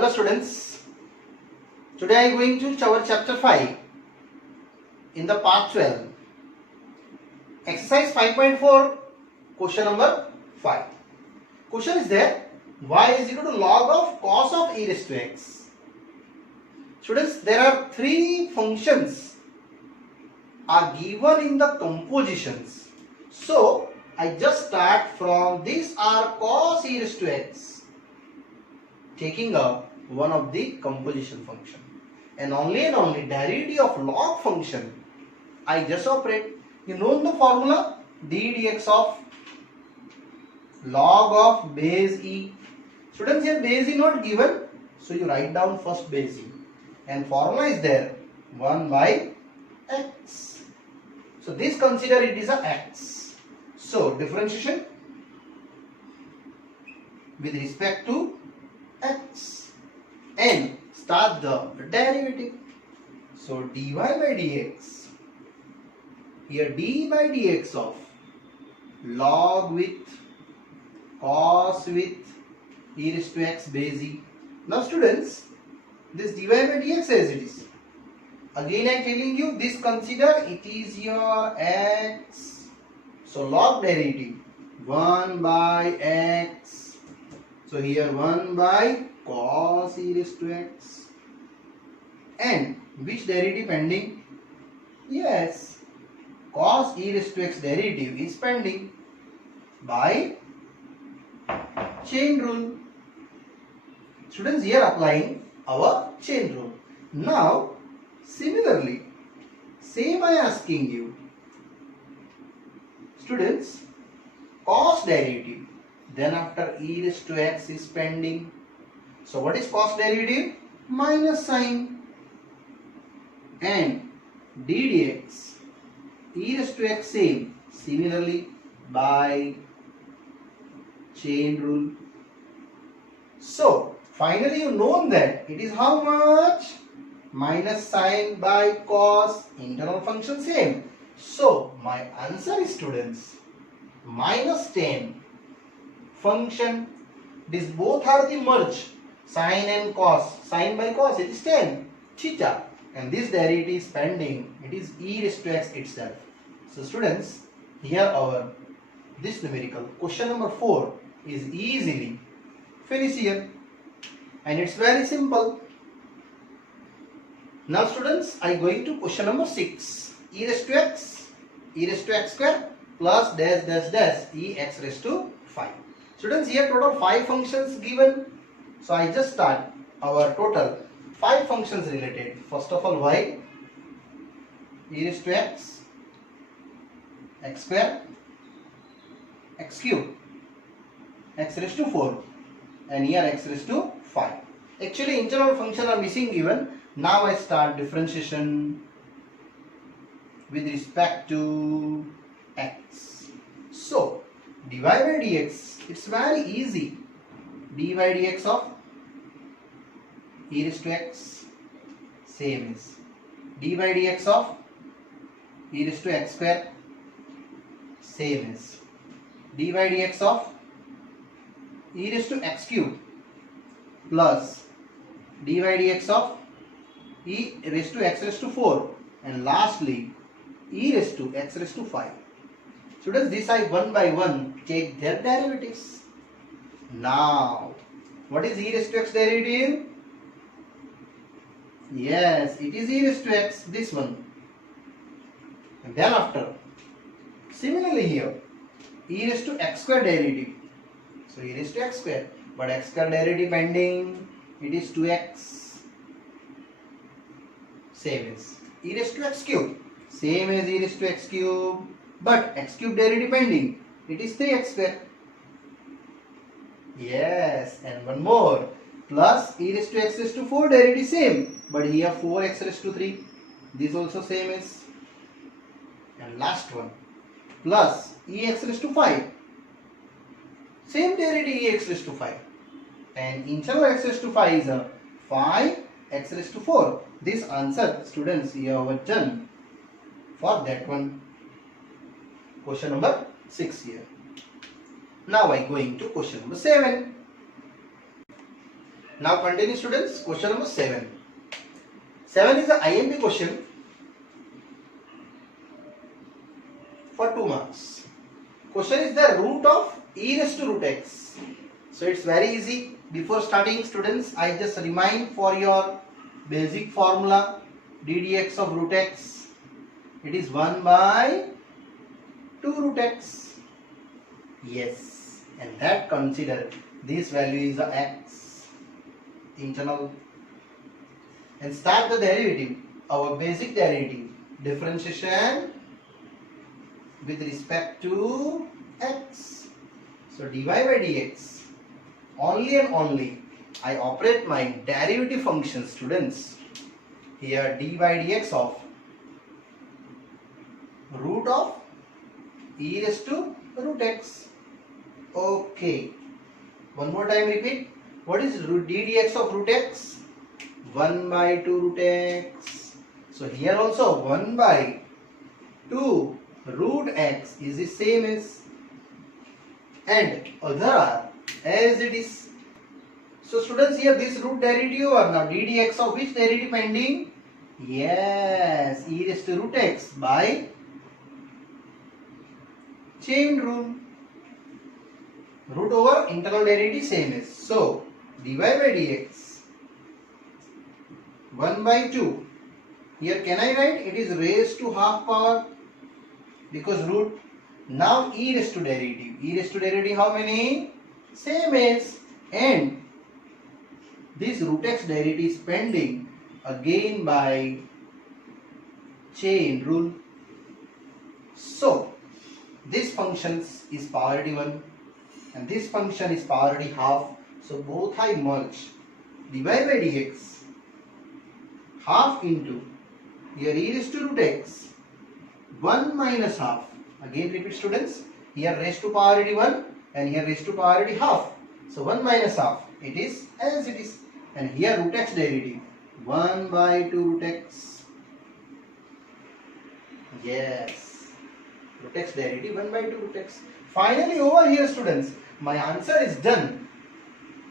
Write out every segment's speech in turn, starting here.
Hello students, today I am going to cover chapter 5 in the part 12. Exercise 5.4, question number 5. Question is there, y is equal to log of cos of e raised to x. Students, there are three functions are given in the compositions. So, I just start from these are cos e raised to x, taking up one of the composition function, and only derivative of log function I just operate. You know the formula d dx of log of base e. Students, here base e not given, so you write down first base e, and formula is there 1 by x. So this consider it is a x. So differentiation with respect to x and start the derivative. So dy by dx, here d by dx of log with cos with e raised to x base e. Now students, this dy by dx as it is. Again I am telling you, this consider it is your x. So log derivative 1 by x. So here 1 by cos e raised to x. And which derivative pending? Yes, cos e raised to x derivative is pending by chain rule. Students, here applying our chain rule. Now similarly, same I asking you. Students, cos derivative, then after e raised to x is pending. So what is cos derivative? Minus sign. And d dx, e raised to x same, similarly by chain rule. So finally you know that it is how much? Minus sign by cos, internal function same. So my answer is, students, minus 10 function. These both are the merge, sine and cos. Sine by cos, it is 10 theta, and this derivative is pending, it is e raised to x itself. So students, here our this numerical question number 4 is easily finished here, and it's very simple. Now students, I going to question number 6. E raised to x square plus dash dash dash e x raised to 5. Students, here total 5 functions given. So I just start our total 5 functions related. First of all, y, e raised to x square, x cube, x raised to 4, and here x raised to 5. Actually internal function are missing given. Now I start differentiation with respect to x. So dy by dx, it's very easy. dy by dx of e raised to x same is dy by dx of e raised to x square same is dy by dx of e raised to x cube plus dy by dx of e raised to x raised to 4, and lastly e raised to x raised to 5. Students, this I one by one take their derivatives. Now what is e raised to x derivative? Yes, it is e raised to x, this one. And then after, similarly here, e raised to x square derivative. So e raised to x square, but x square derivative pending, it is 2x. Same is e raised to x cube, same as e raised to x cube, but x cube derivative pending, it is 3x square. Yes, and one more, plus e raised to x raised to 4 derivative same, but here 4x raised to 3, this also same is. And last one, plus ex raised to 5, same derivative ex raised to 5, and internal x raised to 5 is a 5x raised to 4. This answer, students, you have done for that one. Question number 6 here. Now I going to question number 7. Now continue students, question number 7. 7 is an IMP question for 2 marks. Question is the root of e raised to root x. So it's very easy. Before starting students, I just remind for your basic formula d dx of root x. It is 1 by 2 root x. Yes, and that consider this value is a x internal, and start the derivative, our basic derivative, differentiation with respect to x. So dy by dx, only and only I operate my derivative function students. Here dy by dx of root of e raised to root x. Okay, one more time repeat. What is root d dx of root x? 1 by 2 root x. So here also 1 by 2 root x is the same as, and other are as it is. So students, here this root derivative or now d dx of which derivative pending? Yes, e raised to root x by chain rule. Root over internal derivative same as. So dy by dx 1 by 2. Here can I write it is raised to half power because root. Now e raised to derivative. E raised to derivative how many? Same as, and this root x derivative is pending again by chain rule. So this function is power 1 and this function is power half. So both I merge. Dy by dx half into here e raised to root x 1 minus half. Again repeat students, here raised to power 1 and here raised to power half. So 1 minus half, it is as it is. And here root x derivative 1 by 2 root x. Yes, root x derivative 1 by 2 root x. Finally over here students, my answer is done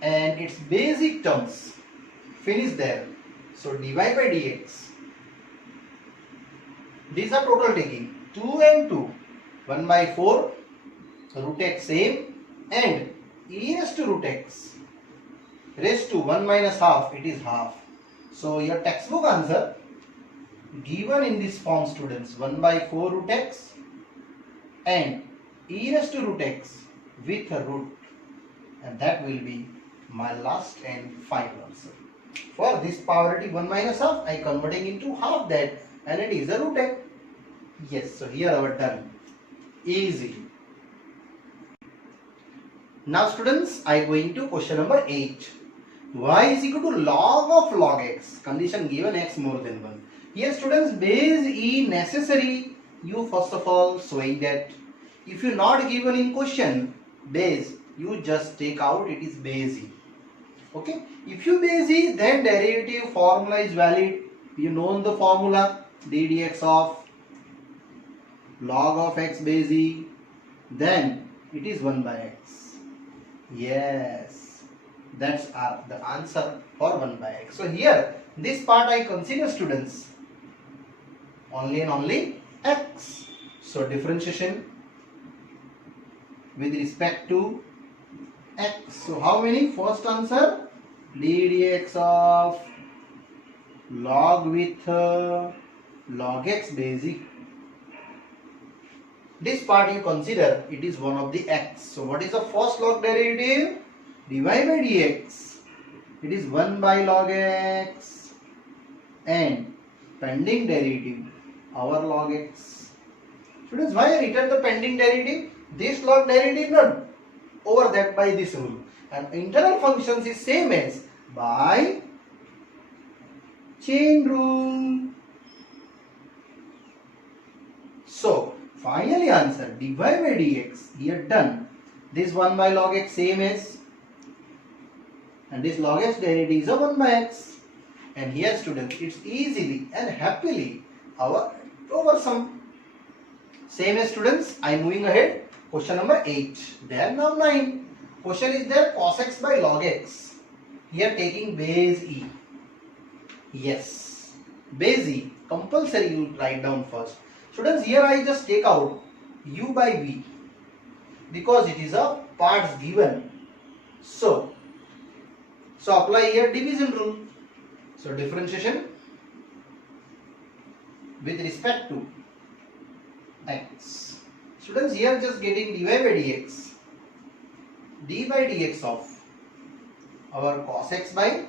and its basic terms finish there. So dy by dx, these are total taking 2 and 2, 1 by 4 root x same, and e raised to root x raised to 1 minus half, it is half. So your textbook answer given in this form students, 1 by 4 root x and e raised to root x with a root, and that will be my last and final answer. For this power 1 minus half, I converting into half that, and it is a root x. Yes, so here our done. Easy. Now students, I going to question number 8. Y is equal to log x. Condition given x more than 1. Here students, base e necessary. You first of all showing that if you not given in question base, you just take out it is base e. Okay, if you base e, then derivative formula is valid. You know the formula d dx of log of x base e, then it is 1 by x. Yes, that's the answer for 1 by x. So here this part I consider students only and only x. So differentiation with respect to x. So how many? First answer d dx of log with log x basic. This part you consider it is one of the x. So what is the first log derivative? dy by dx. It is 1 by log x and pending derivative our log x. Students, why I return the pending derivative? This log derivative not over that by this rule, and internal functions is same as by chain rule. So finally answer dy by dx here done. This 1 by log x same as, and this log x derivative is a 1 by x, and here students it's easily and happily our over sum. Same as students, I am moving ahead. Question number 8. There now 9. Question is there cos x by log x. Here taking base E. Yes, base E. Compulsory you write down first. Students, here I just take out U by V because it is a parts given. So apply here division rule. So differentiation with respect to x. Students, here just getting dy by dx. D by dx of our cos x by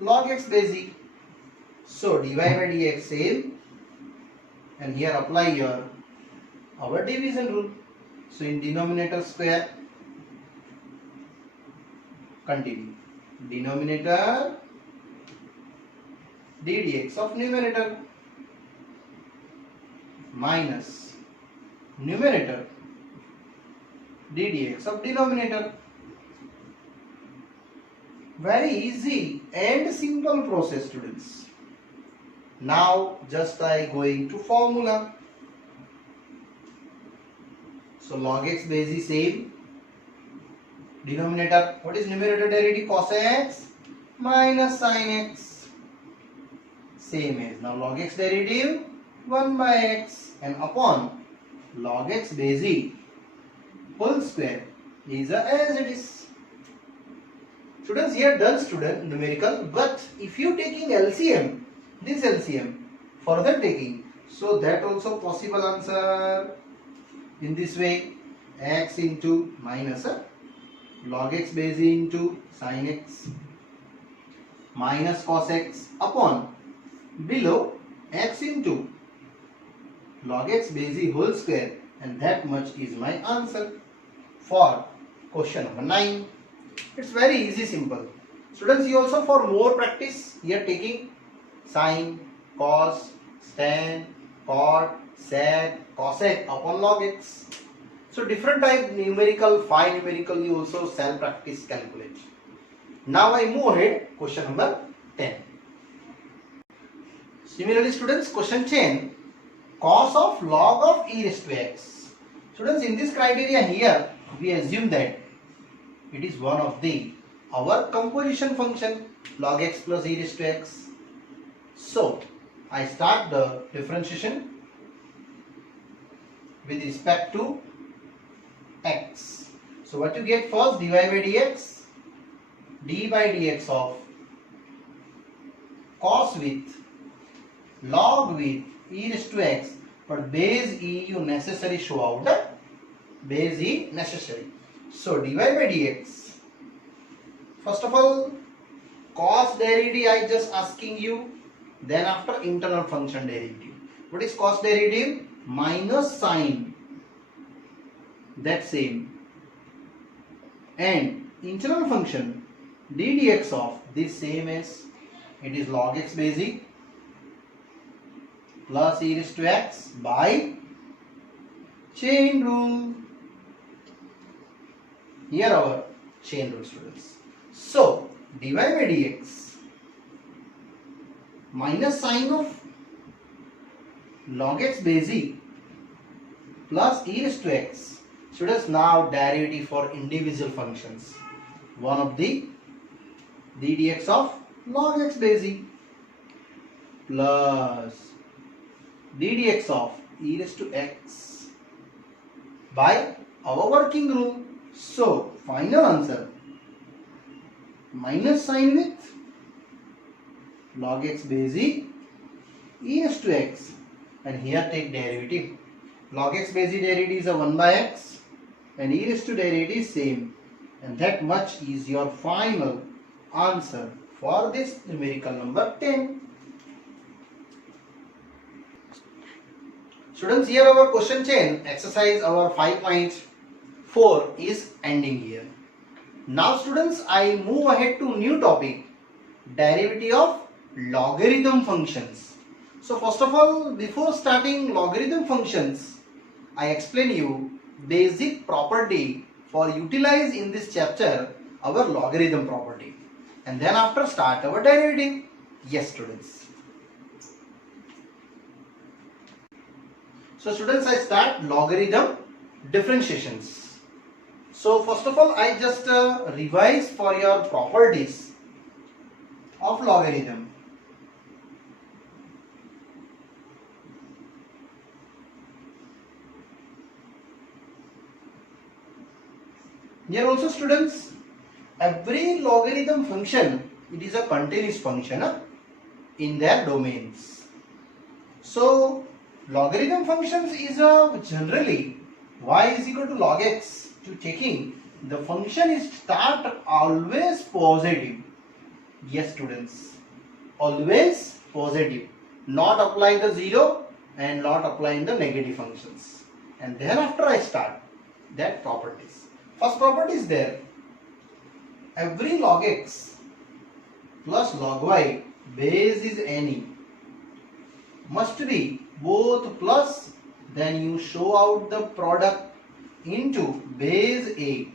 log x base E. So dy by dx same, and here apply your our division rule. So in denominator square, continue. Denominator d dx of numerator minus numerator d dx of denominator. Very easy and simple process, students. Now just I going to formula. So log x base is same. Denominator, what is numerator derivative? Cos x minus sin x. Same as now log x derivative 1 by x, and upon log x base E whole square is as it is. Students, here done student numerical, but if you taking LCM, this LCM further taking, so that also possible answer in this way. X into minus log x base E into sin x minus cos x upon below x into log x base E whole square, and that much is my answer for question number 9. It's very easy, simple. Students, you also for more practice here taking sin, cos, tan, cot, sec, cosec upon log x. So different type numerical, phi numerical you also shall practice calculate. Now I move ahead, question number 10. Similarly, students, question 10, cos of log of e raised to x. Students, in this criteria here we assume that it is one of the our composition function log x plus e raised to x. So I start the differentiation with respect to x. So what you get first, dy by dx, d by dx of cos with log with e raised to x, but base e you necessary show out the base e necessary. So dy by dx, first of all cos derivative I just asking you, then after internal function derivative. What is cos derivative? Minus sine, that same, and internal function d dx of this same as it is log x base E plus e raised to x by chain rule. Here our chain rule, students. So dy by dx minus sine of log x base E plus e raised to x. Students, now derivative for individual functions. One of the d dx of log x base E plus d dx of e raised to x by our working rule. So final answer minus sine with log x base E raised to x, and here take derivative. Log x base E derivative is a 1 by x and e raised to derivative is same, and that much is your final answer for this numerical number 10. Students, here our question chain exercise our 5.4 is ending here. Now students, I move ahead to new topic, derivative of logarithm functions. So first of all, before starting logarithm functions, I explain you basic property for utilize in this chapter our logarithm property, and then after start our derivative. Yes students. So students, I start logarithm differentiations. So first of all, I just revise for your properties of logarithm. Here also students, every logarithm function, it is a continuous function in their domains. So logarithm functions is generally y is equal to log x to taking the function is start always positive. Yes students, always positive, not applying the 0 and not applying the negative functions. And then after I start that properties. First property is there, every log x plus log y base is any must be both plus, then you show out the product into base a,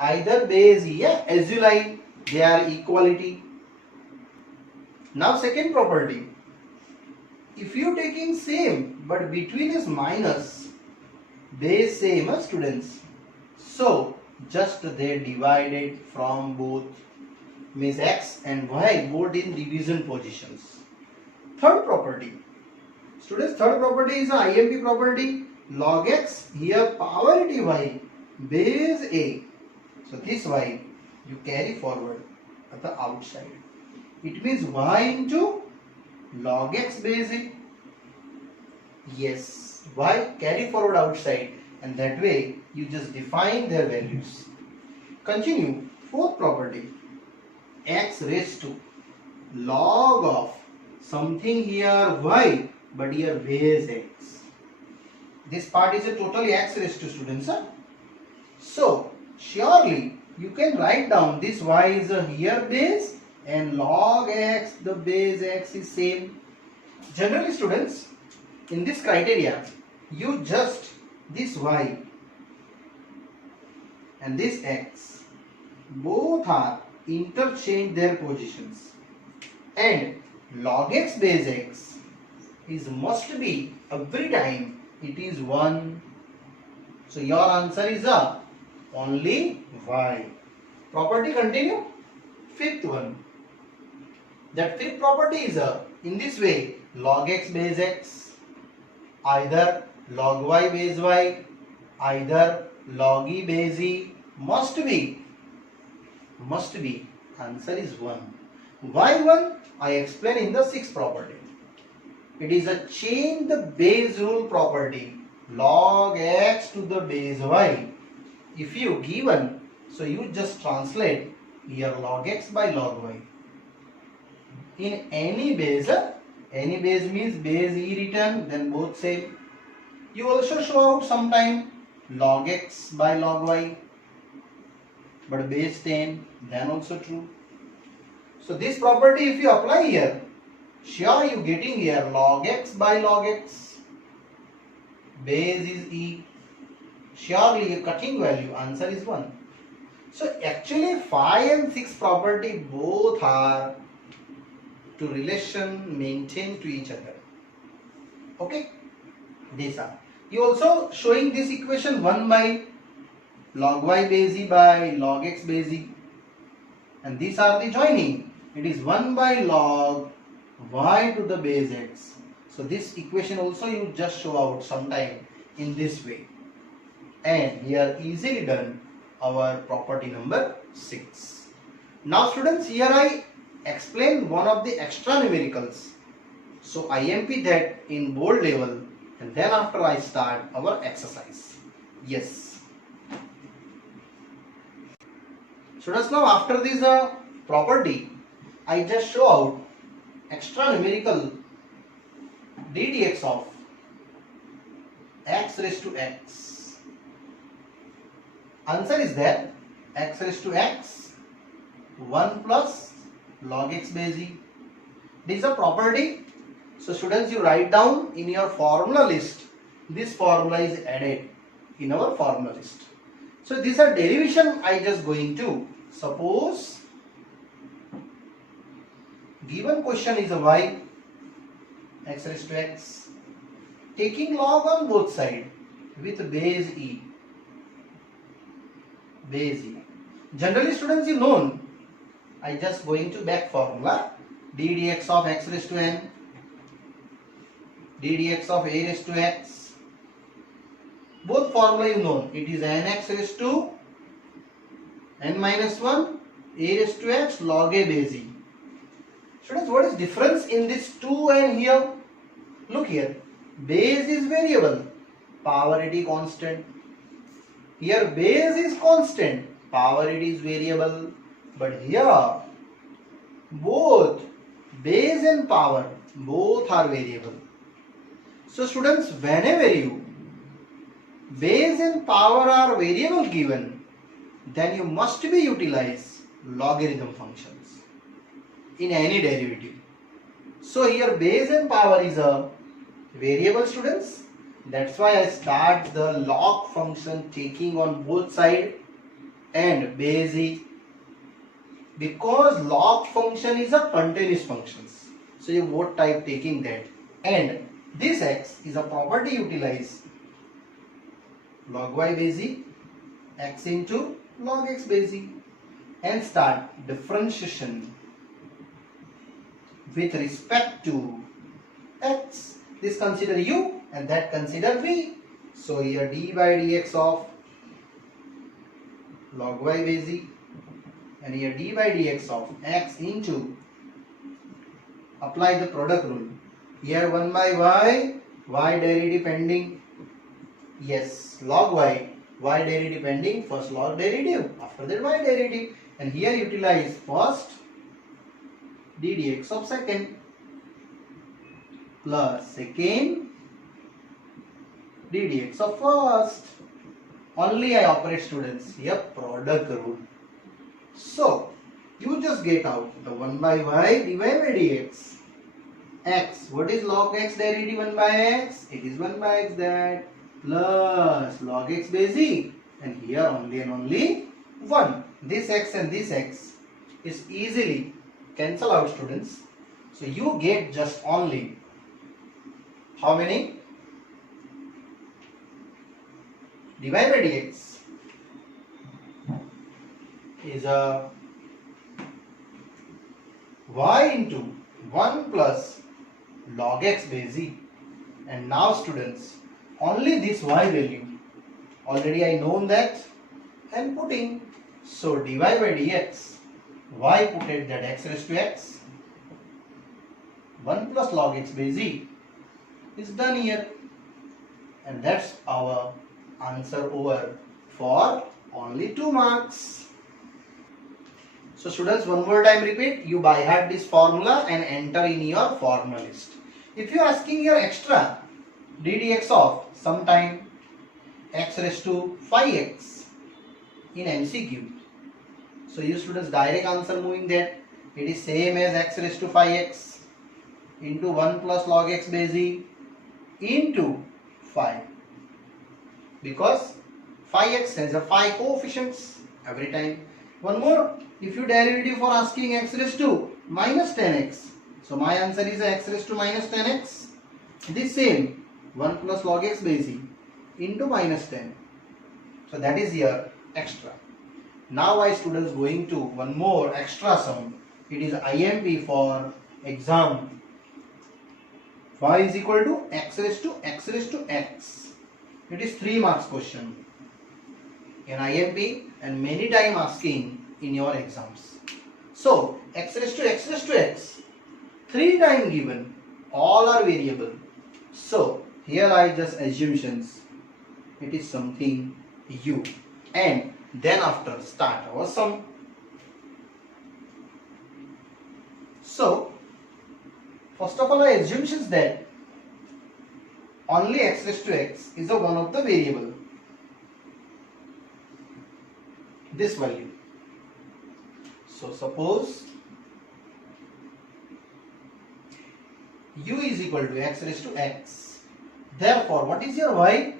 either base e, as you like, they are equality. Now second property, if you taking same but between is minus, base same students, so just they divided from both, means x and y both in division positions. Third property, students, third property is a IMP property, log x here power dy base a, so this y you carry forward at the outside, it means y into log x base a. Yes, y carry forward outside, and that way you just define their values. Continue. Fourth property, x raised to log of something here y, but here base x. This part is a totally x raised to students. So surely you can write down this y is a here base and log x, the base x is same. Generally students, in this criteria, you just this y and this x both are interchange their positions, and log x base x is must be every time it is 1. So your answer is only y. Property continue. Fifth one, that fifth property is in this way, log x base x, either log y base y, either log e base e, must be, answer is 1. Why 1? I explain in the sixth property. It is a change the base rule property, log x to the base y. If you given, so you just translate here log x by log y. In any base means base e written, then both same. You also show out sometime log x by log y, but base 10, then also true. So this property if you apply here, sure you getting here log x by log x, base is e, surely a cutting value, answer is 1. So actually 5 and 6 property both are to relation maintained to each other. Okay, these are. You also showing this equation 1 by log y base e by log x base e, and these are the joining. It is 1 by log y to the base x. So this equation also you just show out sometime in this way, and here easily done our property number 6. Now students, here I explain one of the extra numericals. So IMP that in bold level, and then after I start our exercise. Yes. Students, now after this property, I just show out extra numerical ddx of x raised to x. Answer is that x raised to x 1 plus log x base e. This is a property. So students, you write down in your formula list, this formula is added in our formula list. So these are derivation I just going to. Suppose given question is a y, x raised to x, taking log on both sides with base e. base e. Generally students, you know, I just going to back formula. D dx of x raised to n, d dx of a raised to x. Both formula you know. It is nx raised to n minus 1 a raised to x log a base e. Students, what is difference in this 2 and here? Look here. Base is variable, power it is constant. Here base is constant, power it is variable. But here both base and power both are variable. So students, whenever you base and power are variable given, then you must be utilize logarithm functions in any derivative. So here base and power is a variable students. That's why I start the log function taking on both sides and base e, because log function is a continuous functions. So you both type taking that, and this x is a property utilize log y base e x into log x base e, and start differentiation with respect to x. This consider u and that consider v. So here d by dx of log y base e, and here d by dx of x into, apply the product rule. Here 1 by y derivative pending. Yes, log y derivative pending. First log derivative, after that y derivative. And here utilize first d dx of second plus second d dx of first. Only I operate students here product rule. So you just get out the 1 by y divided by dx. X, what is log x derivative 1 by x? It is 1 by x, that plus log x base e, and here only and only 1. This x and this x is easily cancel out students. So you get just only how many? Divided by dx is a y into 1 plus log x base e. And now students, only this y value, already I known that and putting. So dy by dx, y put it that x raised to x, 1 plus log x base e is done here, and that's our answer over for only 2 marks. So students, one more time repeat, you by heart this formula and enter in your formula list. If you are asking your extra d dx of sometime x raised to 5x in MCQ, so you students direct answer moving that it is same as x raised to 5x into 1 plus log x base e into 5, because 5x has a 5 coefficients every time. One more, if you derivative for asking x raised to minus 10x, so my answer is x raised to minus 10x. This same 1 plus log x base e into minus 10. So that is here extra. Now I students going to one more extra sum. It is IMP for exam. Y is equal to x raised to x. It is 3 marks question in IMP and many time asking in your exams. So x raised to x, 3 time given, all are variable. So here I just assumptions, it is something u, and then after start our sum. So first of all I assumptions that only x raised to x is a one of the variable, this value. So suppose u is equal to x raised to x, therefore what is your y?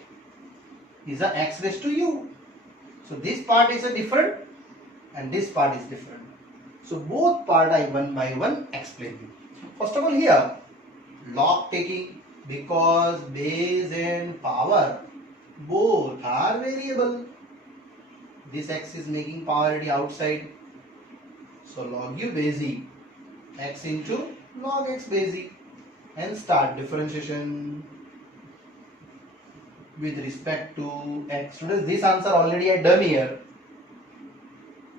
Is a x raised to u. So this part is a different and this part is different. So both part I one by one explain you. First of all here log taking, because base and power both are variable. This x is making power already outside. So log u base e x into log x base e, and start differentiation with respect to x. Students, this answer already I done here.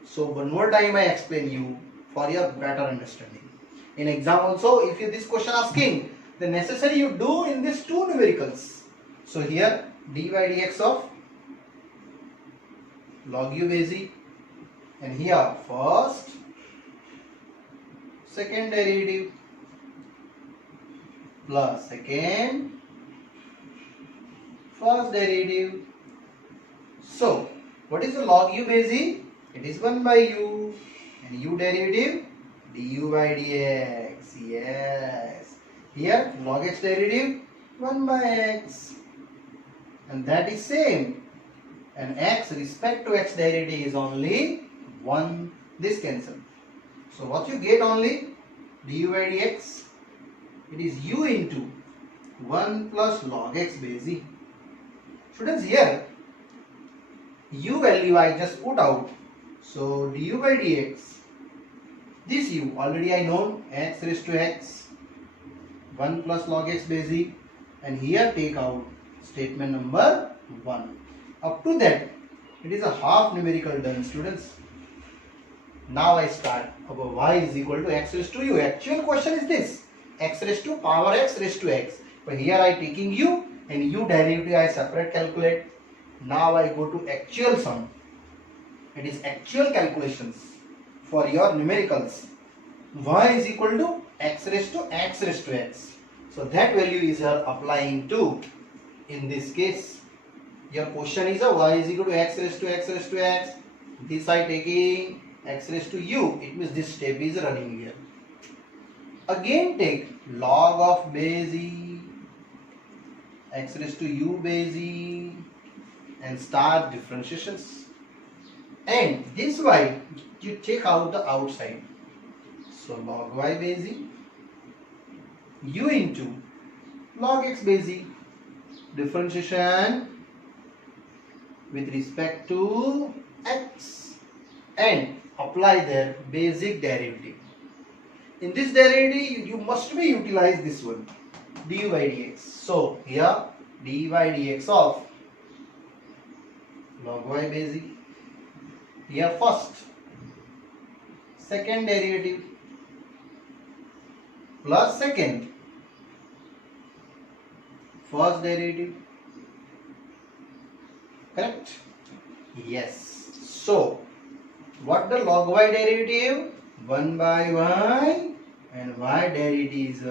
So one more time I explain you for your better understanding. In exam also, if you this question asking, the necessary you do in these two numericals. So here dy dx of log u base e, and here first second derivative plus second first derivative. So what is the log u base e? It is 1 by u, and u derivative du by dx. Yes, here log x derivative 1 by x, and that is same, and x respect to x derivative is only 1. This cancel. So what you get only du by dx, it is u into 1 plus log x base e. Students, here u value I just put out. So du by dx, this u already I know, x raised to x 1 plus log x base e, and here take out statement number 1. Up to that it is a half numerical done, students. Now I start above y is equal to x raised to u. Actual question is this, x raised to power x raised to x, but here I taking u, and u derivative I separate calculate. Now I go to actual sum. It is actual calculations for your numericals. Y is equal to x raised to x raised to x. So that value is here applying to. In this case, your question is a y is equal to x raised to x raised to x. This I taking x raised to u. It means this step is running here. Again take log of base e x raised to u base e, and start differentiations. And this y you take out the outside. So log y base e u into log x base e, differentiation with respect to x, and apply their basic derivative. In this derivative you must be utilize this one, du by dx. So here dy dx of log y base e, here first second derivative plus second first derivative. Correct? Yes. So what the log y derivative? 1 by y, and y derivative is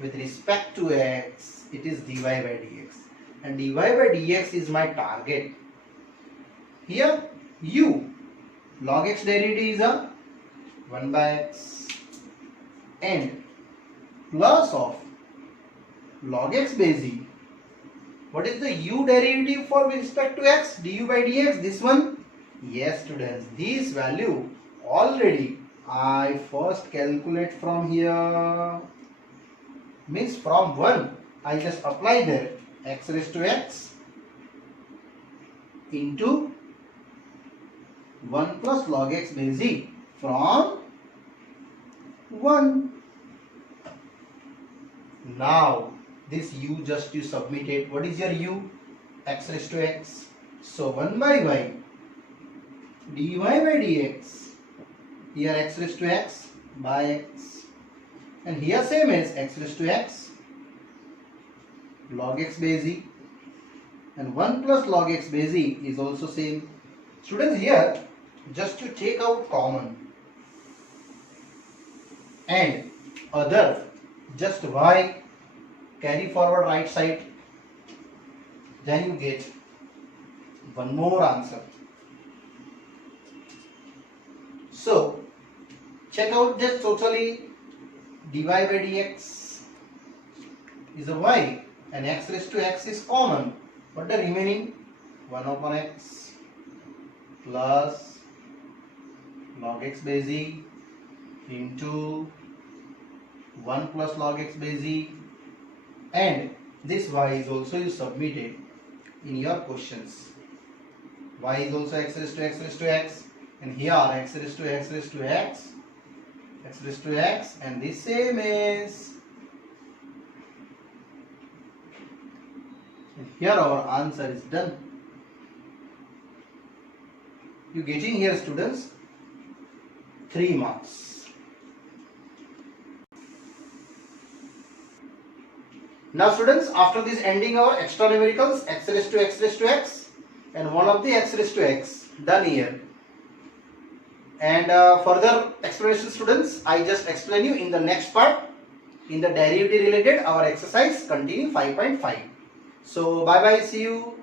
with respect to x, it is dy by dx, and dy by dx is my target. Here u log x derivative is a 1 by x, and plus of log x base e. What is the u derivative for with respect to x? Du by dx, this one? Yes, students, this value already I first calculate from here. Means from 1 I just apply there x raised to x into 1 plus log x base e from 1. Now this u just you submit it. What is your u? X raised to x. So 1 by y dy by dx. Here x raised to x by x, and here same as x raised to x log x base e, and 1 plus log x base e is also same. Students, here just you take out common, and other just y carry forward right side, then you get one more answer. So check out this totally dy by dx is a y, and x raised to x is common. What the remaining? 1 upon x plus log x base e into 1 plus log x base e, and this y is also you submitted in your questions. y is also x raised to x raised to x, and here x raised to x raised to x, x raised to x, and the same is, and here our answer is done. You getting here, students, 3 marks. Now students, after this ending our extra numericals x raised to x raised to x and one of the x raised to x done here. And further explanation, students, I just explain you in the next part. In the derivative related, our exercise continue 5.5. So bye bye, see you.